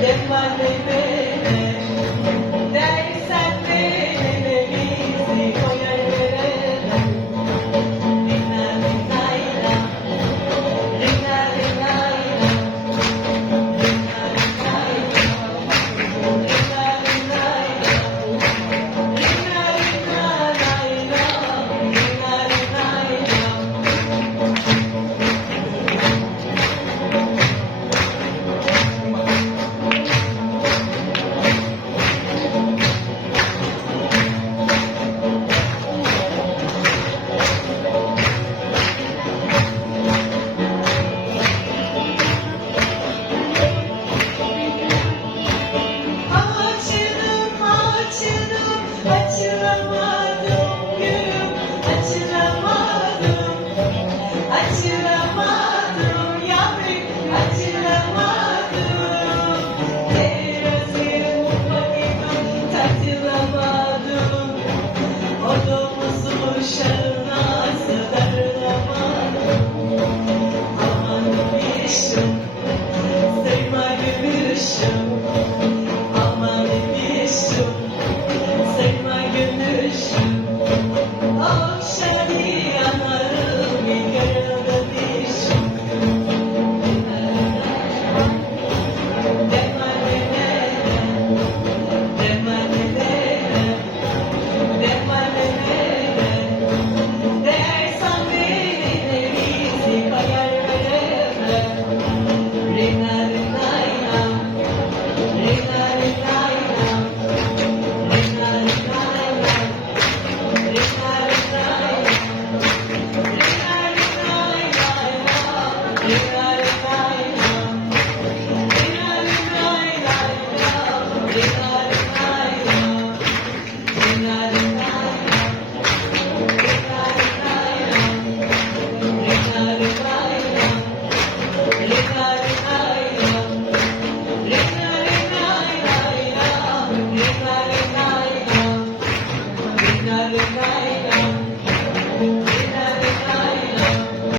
Gelmez beni, dersen beni bizi koyar verene. Rina rina ina, rina rina ina, rina rina ina, rina rina ina, rina rina ina, rina rina ina. Açılım açılım açılamadım gülüm açılamadım açılamadım yavrum açılamadım terasım bakıyorum tatılamadım odamızın şarına sarılamadım aman bir ışım sevma gibi ışım